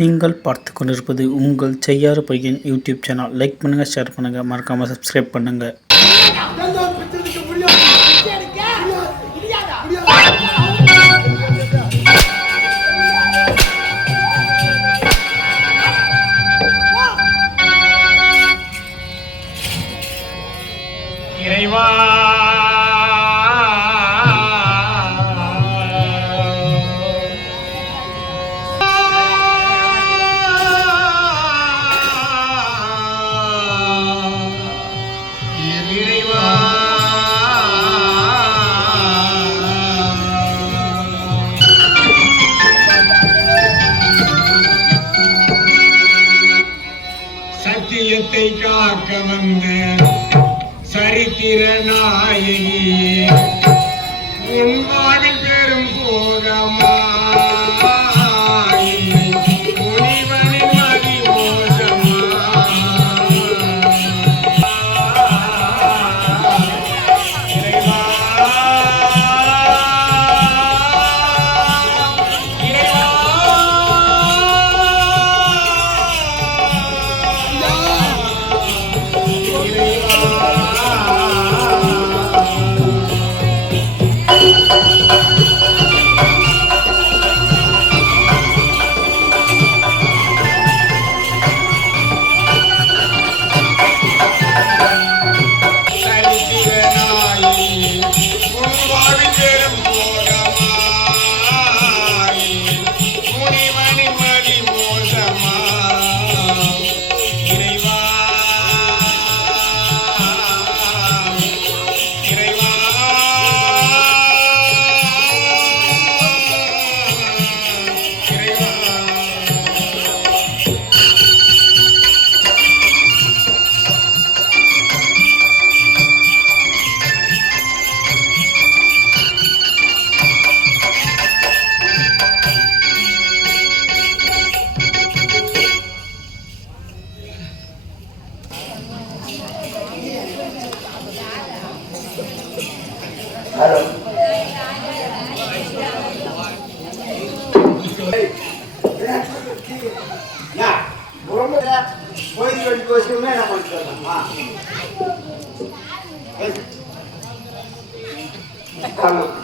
நீங்கள் பார்த்து கொண்டிருப்பது உங்கள் செய்யாறு பையன் யூடியூப் சேனல். லைக் பண்ணுங்கள், ஷேர் பண்ணுங்கள், மறக்காமல் சப்ஸ்கிரைப் பண்ணுங்கள். இறைவா சத்தியத்தை காக்க வந்த சரித்திர நாயகியே, உன் வாழ்வில் பெரும் போகமா முனிவனின் மதி மோசமா.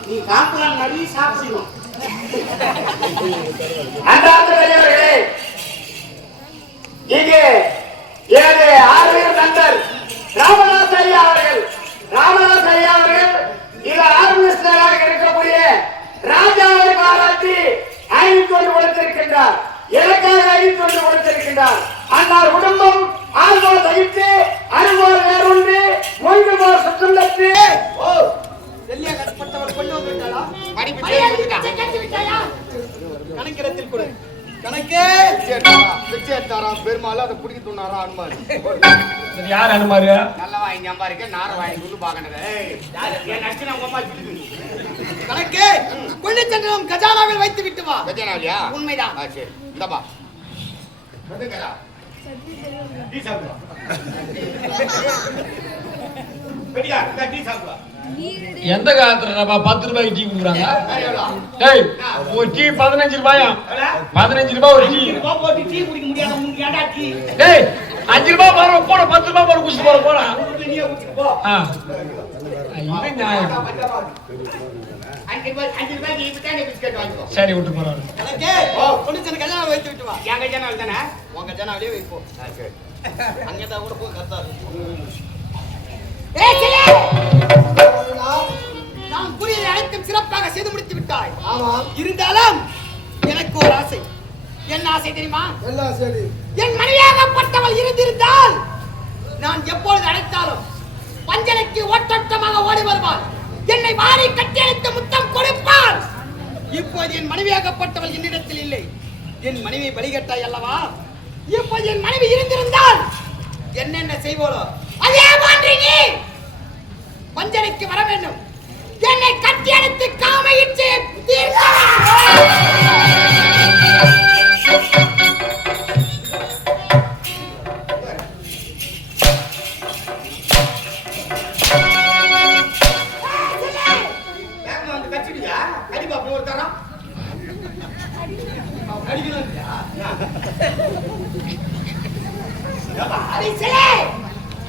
நீ காப்பலாம் நிறைய சாப்பிடணும். இங்கே ஏழு ஆறுவர் நண்பர் ராமதாஸ் ஐயா அவர்கள் இது ஆர்மிஸ்டராக இருக்கக்கூடிய ராஜாவை பாராட்டி 5 கொடுத்திருக்கின்றார். எனக்காக 5 கொடுத்திருக்கின்றார். அன்னார் குடும்பம் ஆழ்வார் தகித்து அருவார் வேறொன்று மொய்குமார் சுற்றுலத்து கணக்கிடத்தில் கொடு. கணக்கே பெருமாள் அதை பிடிக்க சொன்னாரா அனுமாரு? யார் அனுமாரு? நல்லா வாங்கி அம்பாருக்க நார வாங்கி கொண்டு பாக்கணும். கணக்கே கொள்ளை சந்திரம் கஜானாவில் வைத்து விட்டு வா. கஜானாவியா? உண்மைதான். சரி இந்தப்பா எந்த காலத்துல 10 ரூபாய்க்கு டீ குடுக்குறாங்க? ஒரு டீ 15 ரூபாயா? 15 ரூபாய் ஒரு டீ. போட்டு டீ குடிக்க முடியாத உங்களுக்கு ஏடா டீ? 5 ரூபாய் போற போற 10 ரூபாய் போற குடிச்சு போற போடா. இது நியாயம். 5 ரூபாய்க்கு இப்பதானே பிஸ்கட் வாங்கிக்கோ. சரி விட்டு போறாரு. கணக்கே கொண்டு கஜானா வைத்து விட்டு வா. என் கஜானாவில் தானே? உன் கஜானாவிலே வைப்போம். சரி அங்கதான் கூட போய் கத்தாரு. நான் கூறியதை அனைத்தும் சிறப்பாக செய்து முடித்து விட்டாய். இருந்தாலும் எனக்கு ஒரு ஆசை. என்ன ஆசை தெரியுமா? என் மனைவியாகப்பட்டவள் இருந்திருந்தால் நான் எப்பொழுது அழைத்தாலும் பஞ்சனைக்கு ஓட்டோட்டமாக ஓடி வருவாள். என்னை வாரி கட்டியெடுத்து முத்தம் கொடுப்பாள். இப்போது என் மனைவியாகப்பட்டவள் என்னிடத்தில் இல்லை. என் மனைவி பலிகட்டாய் அல்லவா? இப்போது என் மனைவி இருந்திருந்தால் என்னென்ன செய்வோளோ அதே மாதிரி நீ பஞ்சனைக்கு வர வேண்டும். என்னை கட்டியெடுத்து காமையிட்டு அடிக்கலாம்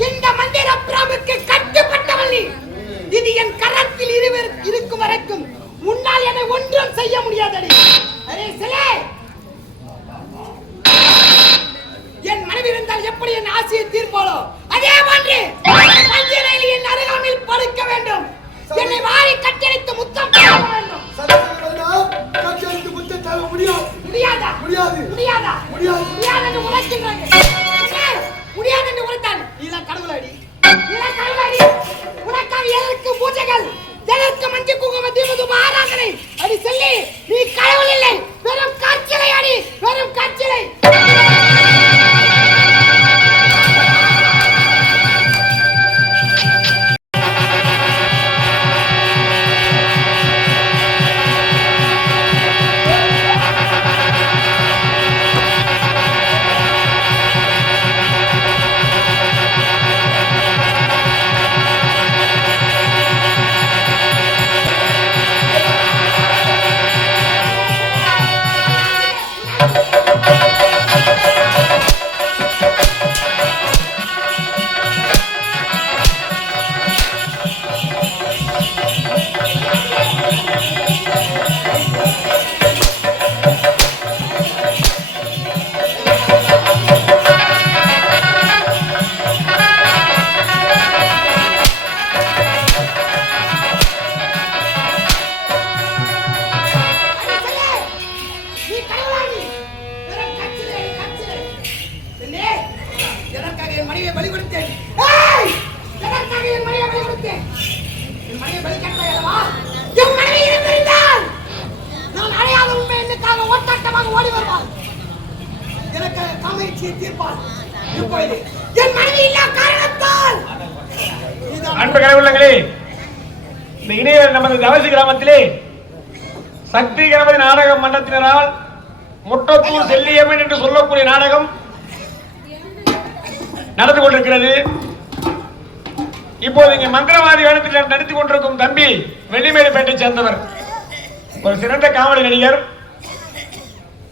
இந்த மந்திர பிரபுக்கு கட்டுப்பட்டவள் நீ. இது என் கரத்தில் இருக்கும் வரைக்கும் முன்னால் என்னை ஒன்றும் செய்ய முடியாதடி. அரே சிலே, என் மனைவி இருந்தால் எப்படி என் ஆசையை தீர்ப்பாளோ அதே போன்று பஞ்சனையில் என் அருகாமையில் படுக்க வேண்டும். என்னை வாரி கட்டளித்து முத்தம் போட வேண்டும். கட்டளித்து முத்தம் தர முடியாது. முடியாதா? முடியாது. முடியாதா? முடியாது. முடியாது என்று உரைக்கின்றாங்க. முடியாது என்று உரைத்தால் நீதான் கடவுளடி. நீதான் கடவுளடி. உனக்காக எதற்கு பூஜைகள், எதற்கு மஞ்சள் குங்கும தீபதூப ஆராதனை? அடி சொல்லி நீ கடவுள் இல்லை, வெறும் காட்சிலை அடி, வெறும் காட்சிலை. அன்பு கடவுளங்களே, இந்த இணைய நமது தவசி கிராமத்திலே சக்தி கணபதி நாடக மன்றத்தினரால் முட்டத்தூர் செல்லியம்மன் என்று சொல்லக்கூடிய நாடகம் நடந்து கொண்டிருக்கிறது. இப்போது இங்கே மந்திரவாதி வேடத்தில் நடித்துக் கொண்டிருக்கும் தம்பி வெள்ளிமேடுபேட்டை சேர்ந்தவர், ஒரு சிறந்த காமெடி நடிகர்.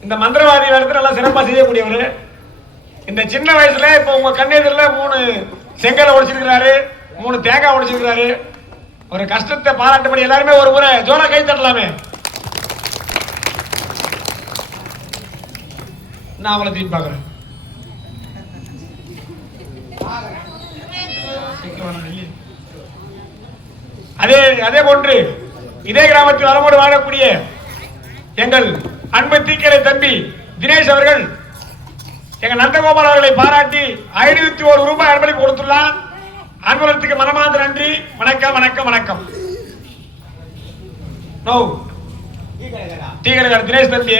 இந்த மந்திரவாதி வேடத்தில் நல்லா சிறப்பாக செய்யக்கூடியவர். இந்த சின்ன வயசுல இப்ப உங்க கண்ணெதிரில் 3 செங்கலை உடைச்சிருக்கிறாரு, 3 தேங்காய் உடைச்சிருக்கிறாரு. ஒரு கஷ்டத்தை பாராட்டும்படி எல்லாருமே ஒரு முறை ஜோரா கை தட்டலாமே. நான் அவளை திரும்பி பார்க்கிறேன். அதே போன்று இதே கிராமத்தில் வளமோடு வாழக்கூடிய எங்கள் அன்பு தீக்கரை தம்பி தினேஷ் அவர்கள் எங்க நந்தகோபால் அவர்களை பாராட்டி 501 ரூபாய் அன்பளிப்பு கொடுத்துள்ளார். அன்புலத்துக்கு மனமார்ந்த நன்றி. வணக்கம் வணக்கம் வணக்கம். டீ கடைக்கார தினேஷ் தம்பி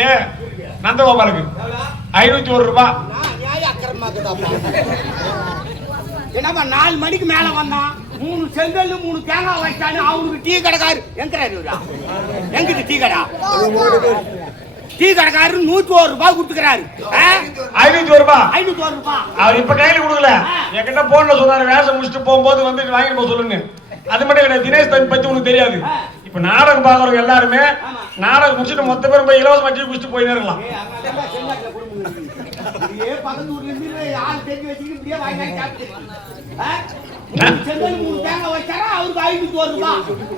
நந்தகோபாலுக்கு 501 ரூபாய். என்னப்பா 4 மணிக்கு மேல வந்தான், 3 செங்கல் 3 தேங்காய் வச்சானு அவனுக்கு டீ கடைக்காரு எங்கிட்ட டீ கடை டீ கடைக்காரரு 101 ரூபாய் கொடுத்துக்கிறாரு. 501 ரூபாய். 501 ரூபாய் அவர் இப்ப கையில கொடுக்கல, என்கிட்ட போன்ல சொன்னாரு வேஷம் முடிச்சுட்டு போகும்போது வந்து வாங்கிட்டு போக சொல்லுங்க. அது மட்டும் கிடையாது, தினேஷ் தம்பி பத்தி உனக்கு தெரியாது. இப்ப நாடகம் பாக்குறவங்க எல்லாருமே நாடகம் முடிச்சுட்டு மொத்த பேரும் போய் இலவசமா டீ குடிச்சுட்டு போயினே இருக்கலாம். அவருக்கு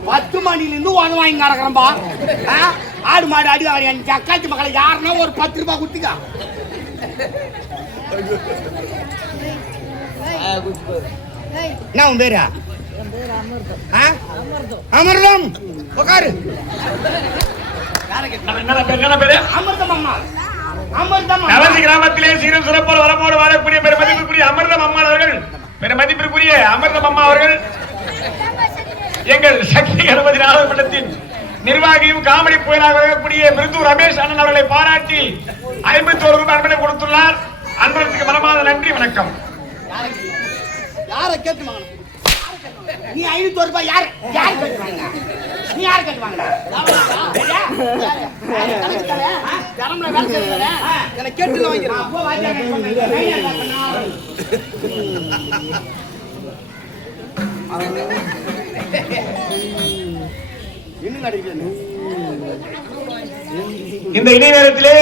10 மணில இருந்து வாங்கி நடக்கிறம்பா. ஆடு மாடு அடி அக்காச்சி மக்களை யாருன்னா ஒரு 10 ரூபாய் கொடுத்துக்கா. என்ன உன் பேரா? அமிர்தம். உட்காரு. அமிர்தம் அம்மா. அமிர்தம் தவசி கிராமத்திலே சீரும் சிறப்போடு வளமோடு வாழக்கூடிய பெருமதிப்புக்குரிய அமிர்தம் அம்மா அவர்கள், பெருமதிப்பிற்குரிய அமிர்தம் அம்மா அவர்கள் எங்கள் சக்தி கணபதி நாடக மன்றத்தின் நிர்வாகியும் காமெடி புயலாக வரக்கூடிய மிருந்தூர் ரமேஷ் அண்ணன் அவர்களை பாராட்டி 51 ரூபாய் அன்பளிப்பு கொடுத்துள்ளார். அன்பர்களுக்கு மனமார்ந்த நன்றி. வணக்கம். யாரை கேட்டு நீ 501 ரூபாய் யார் கேட்டுவாங்க? நீ யார் கேட்டுவாங்க? எனக்கு கேட்டு வாங்கிறேன். இந்த இணை நேரத்திலே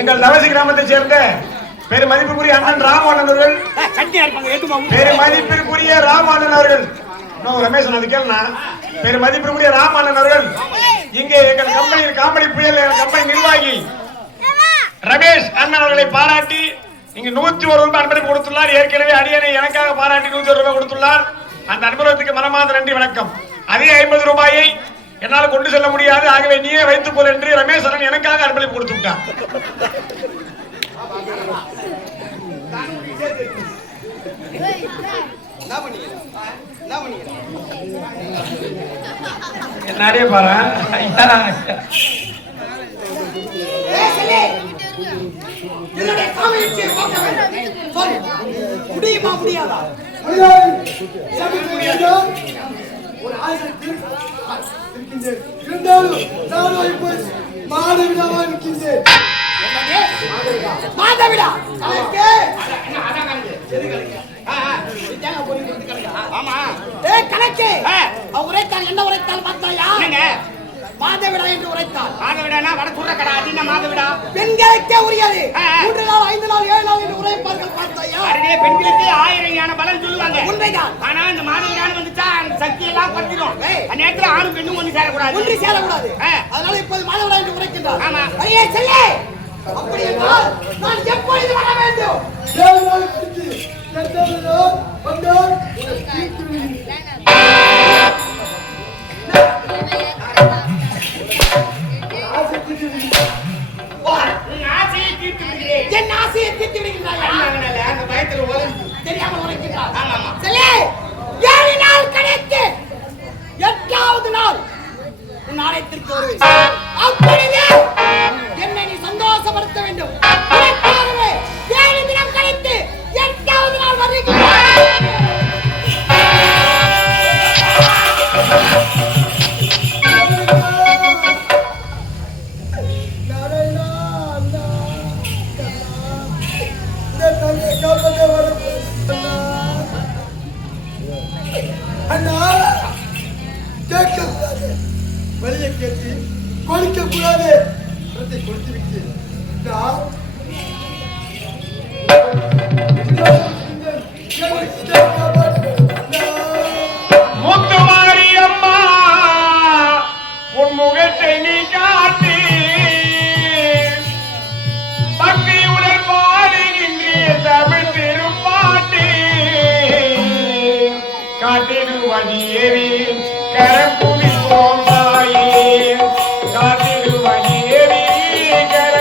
எங்கள் தவசி கிராமத்தை சேர்ந்த பெரும் மதிப்புக்குரிய அண்ணன் ராமண்ணன் அவர்கள், பெரும் மதிப்பிற்குரிய ராமண்ணன் அவர்கள், ரமேஷ் அது கேளுனா, பெரும் மதிப்பிற்குரிய ராமண்ணன் அவர்கள் இங்கே எங்கள் கம்பெனியில் காமெடி புயல் கம்பெனி நிர்வாகி ரமேஷ் அண்ணன் அவர்களை பாராட்டி இங்கு 101 ரூபாய் அன்பளிப்பு கொடுத்துள்ளார். ஏற்கனவே அடியனை எனக்காக பாராட்டி 101 ரூபாய் கொடுத்துள்ளார். அந்த அன்புறத்துக்கு மனமார்ந்த நன்றி, வணக்கம். அதே 50 ரூபாயை என்னால் கொண்டு செல்ல முடியாது, ஆகவே நீயே வைத்துக் கொள் என்று ரமேஷ் அண்ணன் எனக்காக அன்பளிப்பு கொடுத்து விட்டார். என்னடே பாரு முடியுமா முடியாதா? ஒரு ஆயிரத்தில் இருந்தாலும் நானும் இப்போ மாதவிடாவா இருக்கின்றேன். மாதவிடா கணக்கு உரைத்தால் என்ன உரைத்தால் பார்த்தாயா? மாதவிடா என்று உரைத்தால் மாதவிடானா வட குறக்கடா அதின மாதவிடா பெண்களுக்கே உரியது. 3 நாள் 5 நாள் 7 நாள் என்று உரைப்பார்கள் பார்த்தாயா? அரே பெண்களுக்கு 1000 ஞான பலன் சொல்லுவாங்க. உண்மைதான். ஆனா இந்த மாதவிடான்னு வந்துட்டா அந்த சக்தி எல்லாம் பத்திரும். அந்த நேரத்துல ஆணும் பெண்ணும் ஒன்று சேரக்கூடாது. ஒன்று சேரக்கூடாது. அதனால இப்போது மாதவிடா என்று உரைக்கின்றார். ஆமா. ஐயே செல்லே, அப்படி என்றால் நான் எப்பொழுது வர வேண்டும்? 7 நாள் கழித்து 8வது நாள் வந்தால் உன்னை தீர்த்து விடுகிறேன். என் ஆசையை தீர்த்து விடுகின்றாயா? அந்த பயத்துல உலர்ந்து தெரியாமல் உரைக்கின்றார். ஆமா. செல்லே, 7 நாள் கணக்கு 8வது நாள் உன் ஆலயத்திற்கு வருவேன். அப்படியே என்னை நீ சந்தோஷப்படுத்த வேண்டும். 7 தினம் கழித்து 8வது நாள் வருகிறார். வெளியே கேட்டு கொளிக்க கூடாது. கொடுத்து விட்டு முத்துமாரி அம்மா உன் முகத்தை நீ காட்டி பக்தியுடன் பாடுகின்ற தமிழ் திருப்பாட்டி காட்டிடுவதியேவி கரப்புவி போம்பாயே காட்டிடுவதியேவி கர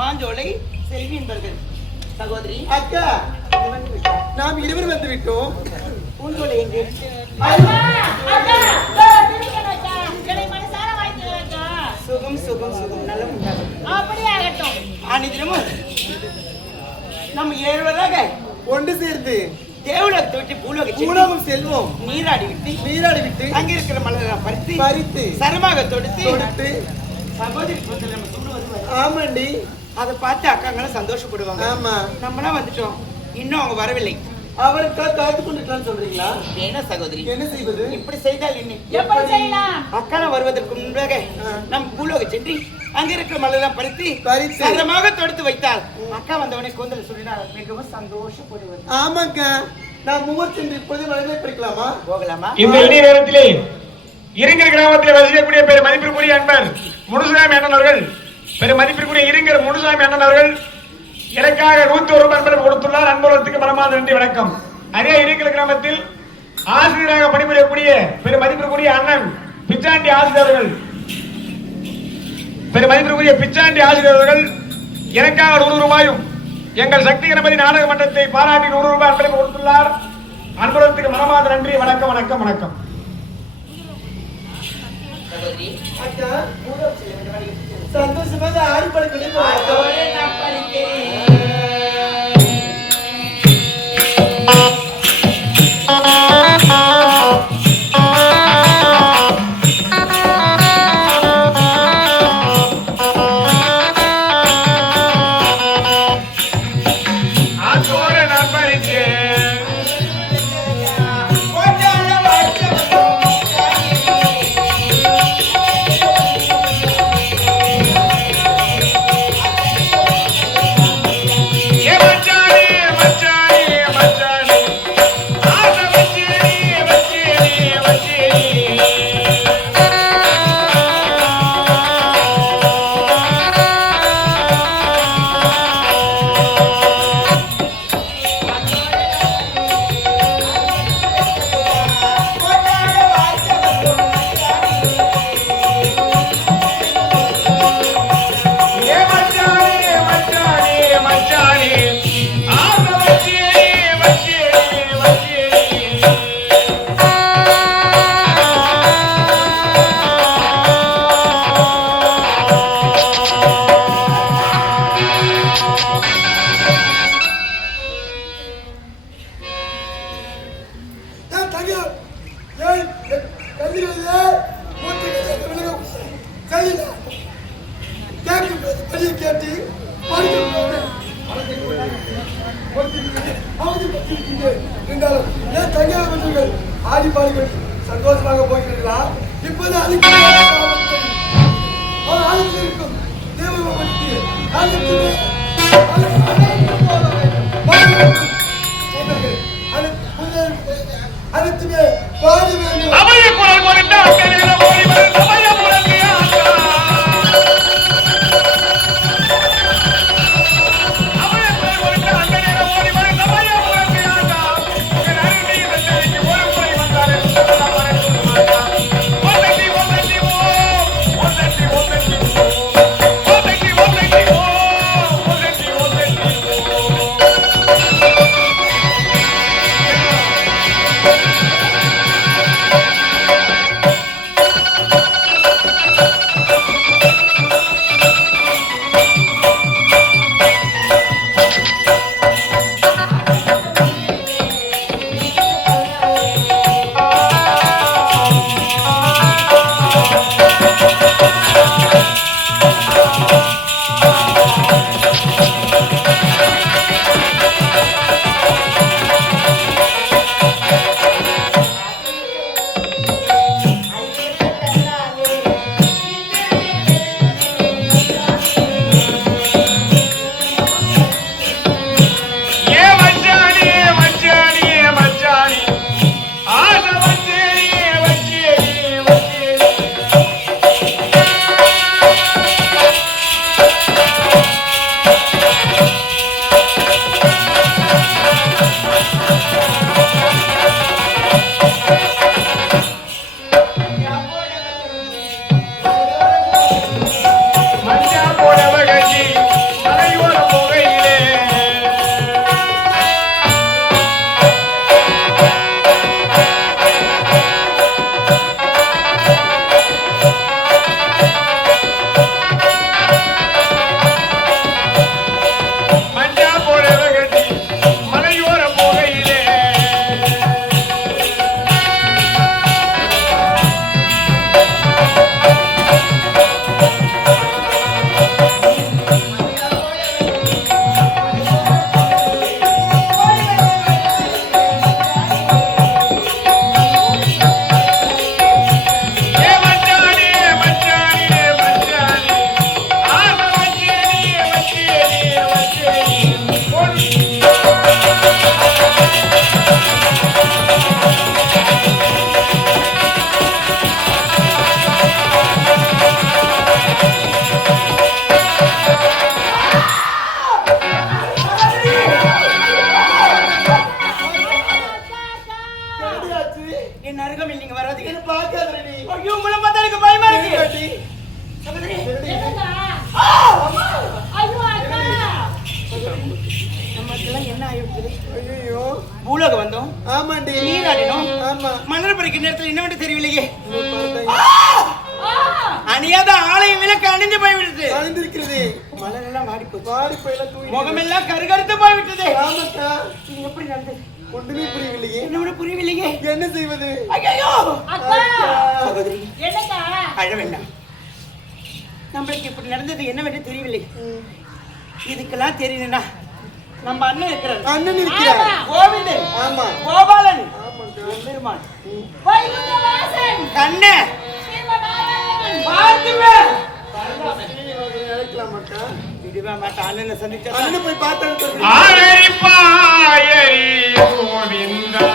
மாஞ்சோலை செல்வி என்பர்கள். சகோதரி அக்கா நாம் இருவர் வந்து விட்டோம். பூஞ்சோலை எங்கே? சுகம் சுகம் சுகம் நல்ல உண்டாகும். ஆனிதினமும் நம்ம ஏழுவதாக ஒன்று சேர்ந்து தேவலோகத்தை விட்டு பூலோகம் செல்வோம். நீராடி விட்டு அங்க இருக்கிற மலரெல்லாம் பறித்து சரமாக தொடுத்து சகோதரி நம்ம சூடுவது. ஆமாண்டி. அதை பார்த்து அக்காங்களும் சந்தோஷப்படுவாங்க. ஆமா, நம்மளாம் வந்துட்டோம், இன்னும் அவங்க வரவில்லை. அவருக்காக காத்து கொண்டிருக்கலாம் சொல்றீங்களா? என்ன சகோதரி என்ன செய்வது? இப்படி செய்தால் என்ன? அக்கால வருவதற்கு முன்பாக நம் பூலோக சென்று அங்க இருக்கிற மலரெல்லாம் பறித்து சரமாக தொடுத்து வைத்தால் அக்கா வந்தவனை கூந்தல் சொல்லினால் மிகவும் சந்தோஷப்படுவார். ஆமாக்கா, நான் மூவர் சென்று இப்பொழுது மலர்களை பறிக்கலாமா? போகலாமா? இந்த இனிய நேரத்திலே இருங்கர் கிராமத்தில் வசிக்கக்கூடிய பெரு மதிப்பிற்குரிய அன்பர் முனுசாமி அண்ணன் அவர்கள், பெரு மதிப்பிற்குரிய இருங்கர் முனுசாமி அண்ணன் அவர்கள் எனக்காக 101 நண்பர்கள் கொடுத்துள்ளார். அன்பர்களுக்கு மனமார்ந்த நன்றி, வணக்கம். அதே இருங்கர் கிராமத்தில் ஆசிரியராக பணிபுரியக்கூடிய பெரு மதிப்பிற்குரிய அண்ணன் பிச்சாண்டி ஆசிரியர் அவர்கள், பெரு மதிப்பிற்குரிய பிச்சாண்டி ஆசிரியர் அவர்கள் எனக்காக 100 ரூபாயும் எங்கள் சக்தி கணபதி நாடக மன்றத்தை பாராட்டி 100 ரூபாய் அன்பளிப்பு கொடுத்துள்ளார். அன்பர்களுக்கு மனமார்ந்த நன்றி, வணக்கம் வணக்கம் வணக்கம். அக்கா சந்தோஷமாக ஆடி படுக்கிறேன். ஆடி பாடி சந்தோஷமாக போகிறீர்களா? இப்போது அதுக்கு இருக்கும் அனைத்துமே பாடி போயிடுச்சு. ஐயோ பூலோகம் வந்தோம், ஆமாண்டி நீராடினோம். ஆமா மலர் பறிக்கிற நேரத்தில் என்னவென்று தெரியவில்லையே. பார்த்தா அணியாத ஆலய விளக்கு அணிந்து போய்விட்டது. அணிந்திருக்கிறது. மலர் எல்லாம் வாடி போச்சு, பாடி போயெல்லாம் தூங்கி முகமெல்லாம் கருகருத்து போய்விட்டது. ஆமாக்கா இது எப்படி நடந்தது? ஒன்றுமே புரியவில்லையே. என்னோட புரியவில்லையே. என்ன செய்வது? ஐயோ அக்கா சகோதரி, என்னக்கா அழ வேண்டாம். நம்மளுக்கு இப்படி நடந்தது என்னவென்று தெரியவில்லை. இதுக்கெல்லாம் தெரியணும்னா நம்ம அண்ணன் இருக்கிறார், அண்ணன் இருக்கிறார். கோவிந்தன், ஆமா கோபாலன், பெருமாள், வைகுண்டவாசன் கண்ணே ஸ்ரீமநாராயணன் பார்த்துவேன். நினைக்கலாமாக்கா? விடுவா மாட்டா. அண்ணனை சந்திச்சா அண்ணனை போய் பார்த்தா ஆரை பாயரி கோவிந்தா